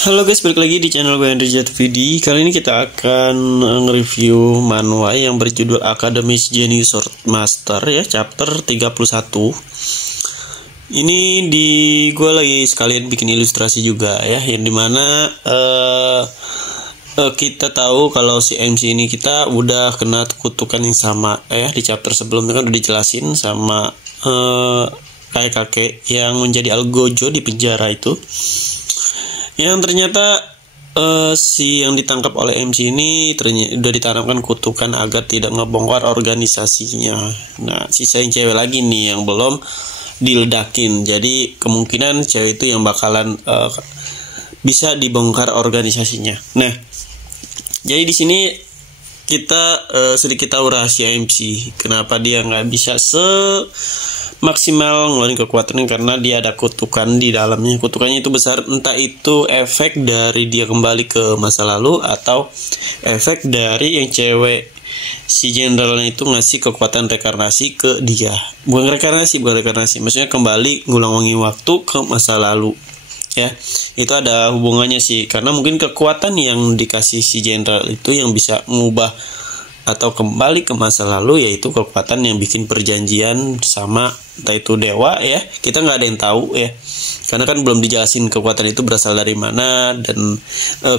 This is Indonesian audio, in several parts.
Halo guys, balik lagi di channel gue Andri Jatvidi. Kali ini kita akan nge-review manhwa yang berjudul Academic Genius Swordmaster ya, chapter 31. Ini gue lagi sekalian bikin ilustrasi juga ya, yang dimana kita tahu kalau si MC ini kita udah kena kutukan yang sama ya. Di chapter sebelumnya kan udah dijelasin sama kakek yang menjadi algojo di penjara itu, yang ternyata si yang ditangkap oleh MC ini udah ditanamkan kutukan agar tidak ngebongkar organisasinya. Nah, sisa yang cewek lagi nih yang belum diledakin. Jadi kemungkinan cewek itu yang bakalan bisa dibongkar organisasinya. Nah, jadi di sini kita sedikit tahu rahasia MC. Kenapa dia nggak bisa maksimal ngeluarin kekuatannya, karena dia ada kutukan di dalamnya. Kutukannya itu besar, entah itu efek dari dia kembali ke masa lalu atau efek dari yang cewek si jenderalnya itu ngasih kekuatan rekarnasi ke dia. Bukan rekarnasi, maksudnya kembali ngulang-ngulangi waktu ke masa lalu ya. Itu ada hubungannya sih, karena mungkin kekuatan yang dikasih si jenderal itu yang bisa mengubah atau kembali ke masa lalu, yaitu kekuatan yang bikin perjanjian sama entah itu dewa ya. Kita nggak ada yang tahu ya, karena kan belum dijelasin kekuatan itu berasal dari mana, dan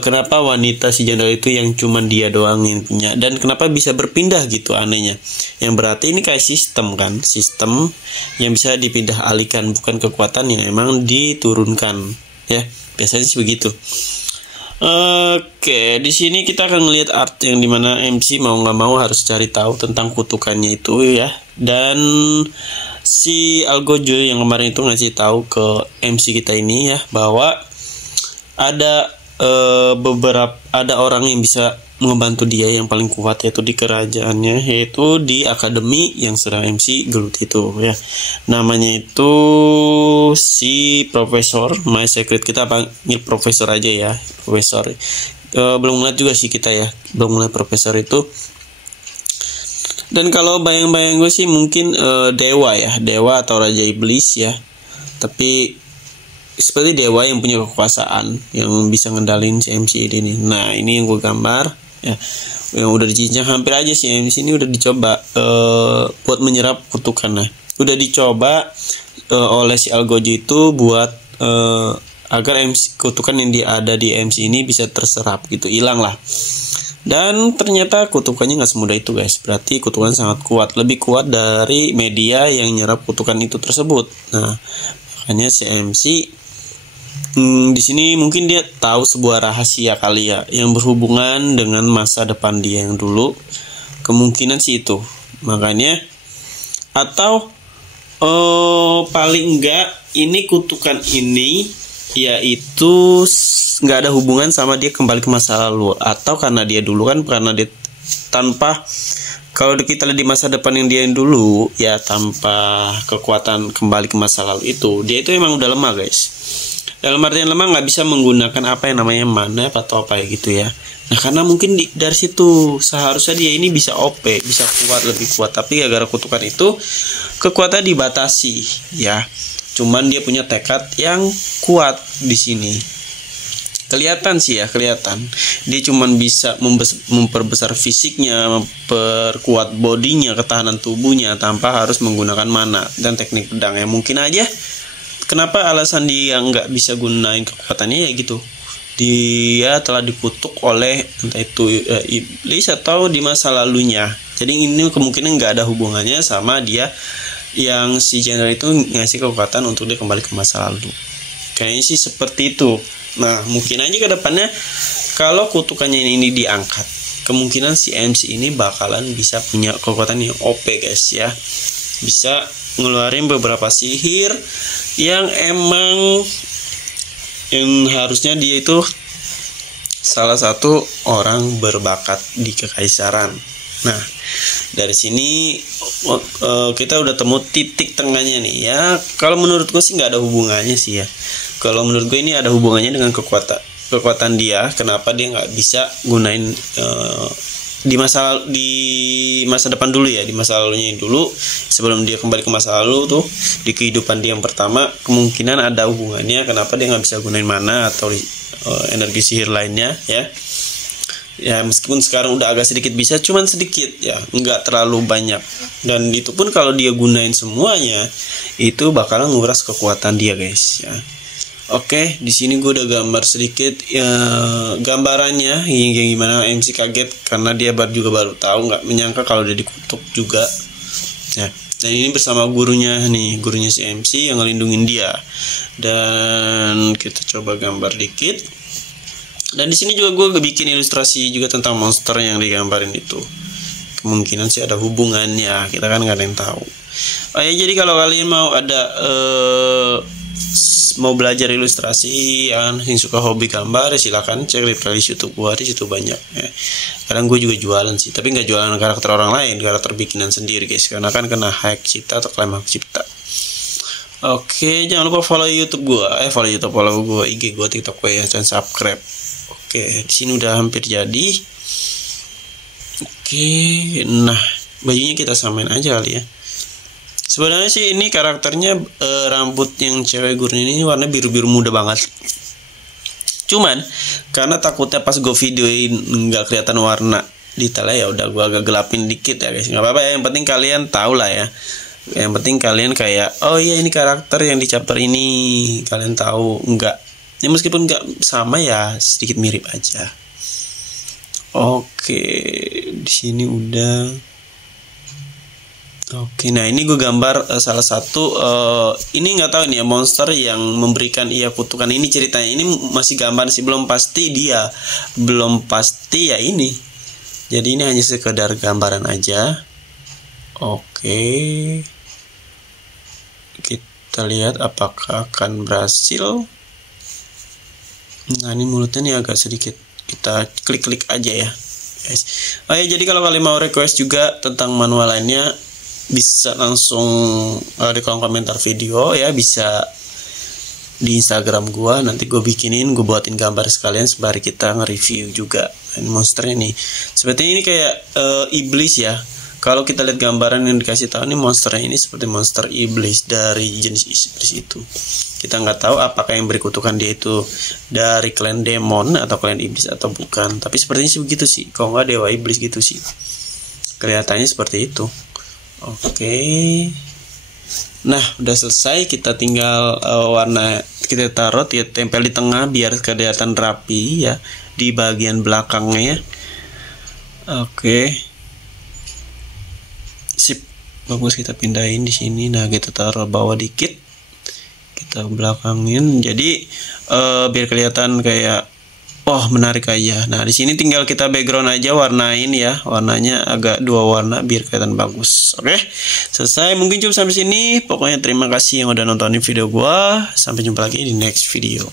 kenapa wanita si jenderal itu yang cuman dia doang yang punya, dan kenapa bisa berpindah gitu anehnya. Yang berarti ini kayak sistem yang bisa dipindah alihkan, bukan kekuatan yang emang diturunkan ya. Biasanya sih begitu. Oke, di sini kita akan melihat art yang dimana MC mau nggak mau harus cari tahu tentang kutukannya itu ya. Dan si algojo yang kemarin itu ngasih tahu ke MC kita ini ya, bahwa ada ada orang yang bisa membantu dia yang paling kuat, yaitu di kerajaannya, yaitu di akademi yang sedang MC gelut itu ya. Namanya itu si Profesor My Secret. Kita panggil Profesor aja ya, Profesor. Belum ngeliat juga sih kita ya, belum ngeliat Profesor itu. Dan kalau bayang-bayang gue sih mungkin dewa ya, dewa atau raja iblis ya. Tapi seperti dewa yang punya kekuasaan, yang bisa ngendalin si MC ini. Nah, ini yang gue gambar ya, yang udah dicincang hampir aja sih MC ini udah dicoba buat menyerap kutukan. Nah, udah dicoba oleh si algojo itu buat agar kutukan yang ada di MC ini bisa terserap gitu, hilang lah. Dan ternyata kutukannya nggak semudah itu guys. Berarti kutukan sangat kuat, lebih kuat dari media yang nyerap kutukan itu tersebut. Nah, makanya si MC di sini mungkin dia tahu sebuah rahasia kali ya, yang berhubungan dengan masa depan dia yang dulu. Kemungkinan sih itu. Makanya, atau paling enggak ini kutukan ini yaitu nggak ada hubungan sama dia kembali ke masa lalu, atau karena dia dulu kan, karena dia tanpa, kalau kita lihat di masa depan yang dia yang dulu ya, tanpa kekuatan kembali ke masa lalu itu, dia itu emang udah lemah guys. Dalam artian lemah, nggak bisa menggunakan apa yang namanya mana atau apa ya gitu ya. Nah, karena mungkin dari situ seharusnya dia ini bisa OP, bisa kuat, lebih kuat, tapi gara-gara kutukan itu kekuatan dibatasi ya. Cuman dia punya tekad yang kuat di sini. Kelihatan sih ya, kelihatan. Dia cuman bisa memperbesar fisiknya, memperkuat bodinya, ketahanan tubuhnya tanpa harus menggunakan mana dan teknik pedang ya. Mungkin aja kenapa alasan dia nggak bisa gunain kekuatannya ya gitu, dia telah dikutuk oleh entah itu iblis atau di masa lalunya. Jadi ini kemungkinan nggak ada hubungannya sama dia yang si jenderal itu ngasih kekuatan untuk dia kembali ke masa lalu. Kayaknya sih seperti itu. Nah, mungkin aja ke depannya kalau kutukannya ini diangkat, kemungkinan si MC ini bakalan bisa punya kekuatan yang OP guys ya. Bisa ngeluarin beberapa sihir yang emang yang harusnya dia itu salah satu orang berbakat di kekaisaran. Nah, dari sini kita udah temu titik tengahnya nih ya. Kalau menurut gue sih nggak ada hubungannya sih ya. Kalau menurut gue ini ada hubungannya dengan kekuatan dia. Kenapa dia nggak bisa gunain di masa depan dulu ya, di masa lalunya dulu, sebelum dia kembali ke masa lalu tuh, di kehidupan dia yang pertama, kemungkinan ada hubungannya kenapa dia nggak bisa gunain mana atau energi sihir lainnya ya. Ya meskipun sekarang udah agak sedikit bisa, cuman sedikit ya, nggak terlalu banyak. Dan itu pun kalau dia gunain semuanya, itu bakalan nguras kekuatan dia guys ya. Oke, di sini gue udah gambar sedikit ya, gambarannya yang gimana. MC kaget karena dia baru tahu, nggak menyangka kalau udah dikutuk juga ya. Dan ini bersama gurunya nih, gurunya si MC yang ngelindungin dia. Dan kita coba gambar dikit. Dan di sini juga gue bikin ilustrasi juga tentang monster yang digambarin itu. Kemungkinan sih ada hubungannya, kita kan nggak ada yang tahu. Oh ya, jadi kalau kalian mau ada mau belajar ilustrasi yang suka hobi gambar, silakan cek di playlist YouTube gue, di situ banyak ya. Kadang gue juga jualan sih, tapi nggak jualan karakter orang lain, karakter bikinan sendiri guys, karena kan kena hak cipta atau klaim hak cipta. Oke, jangan lupa follow YouTube gue, follow gue, IG gue, TikTok gue ya, dan subscribe. Oke, di sini udah hampir jadi. Oke, nah bajunya kita samain aja kali ya. Sebenarnya sih ini karakternya rambut yang cewek gurun ini warna biru-biru muda banget. Cuman karena takutnya pas gue videoin nggak kelihatan warna detailnya, ya udah gue agak gelapin dikit ya guys. Nggak apa-apa ya, yang penting kalian tahu lah ya. Yang penting kalian kayak, oh iya ini karakter yang di chapter ini, kalian tahu nggak? Ya meskipun nggak sama ya sedikit mirip aja. Oke, di sini udah. Oke, nah ini gue gambar salah satu ini nggak tahu nih ya, monster yang memberikan ia kutukan. Ini ceritanya, ini masih gambar sih, belum pasti dia, belum pasti ya ini. Jadi ini hanya sekedar gambaran aja. Oke, kita lihat apakah akan berhasil. Nah ini mulutnya nih agak sedikit, kita klik-klik aja ya guys. Oh ya, jadi kalau kalian mau request juga tentang manual lainnya, bisa langsung di kolom komentar video ya, bisa di Instagram gua, nanti gue bikinin, gue buatin gambar sekalian sembari kita nge-review juga. Ini monsternya nih seperti ini, kayak iblis ya. Kalau kita lihat gambaran yang dikasih tahu nih, monsternya ini seperti monster iblis dari jenis iblis itu. Kita nggak tahu apakah yang berkutukan dia itu dari klan demon atau klan iblis atau bukan, tapi sepertinya sih begitu sih. Kalau nggak dewa iblis gitu sih, kelihatannya seperti itu. Oke, nah udah selesai, kita tinggal warna kita taruh, kita tempel di tengah biar kelihatan rapi ya di bagian belakangnya ya. Oke, sip, bagus, kita pindahin di sini. Nah kita taruh bawah dikit, kita belakangin, jadi biar kelihatan kayak menarik aja. Nah di sini tinggal kita background aja, warnain ya, warnanya agak dua warna biar kelihatan bagus. Oke, selesai. Mungkin cukup sampai sini. Pokoknya terima kasih yang udah nontonin video gua. Sampai jumpa lagi di next video.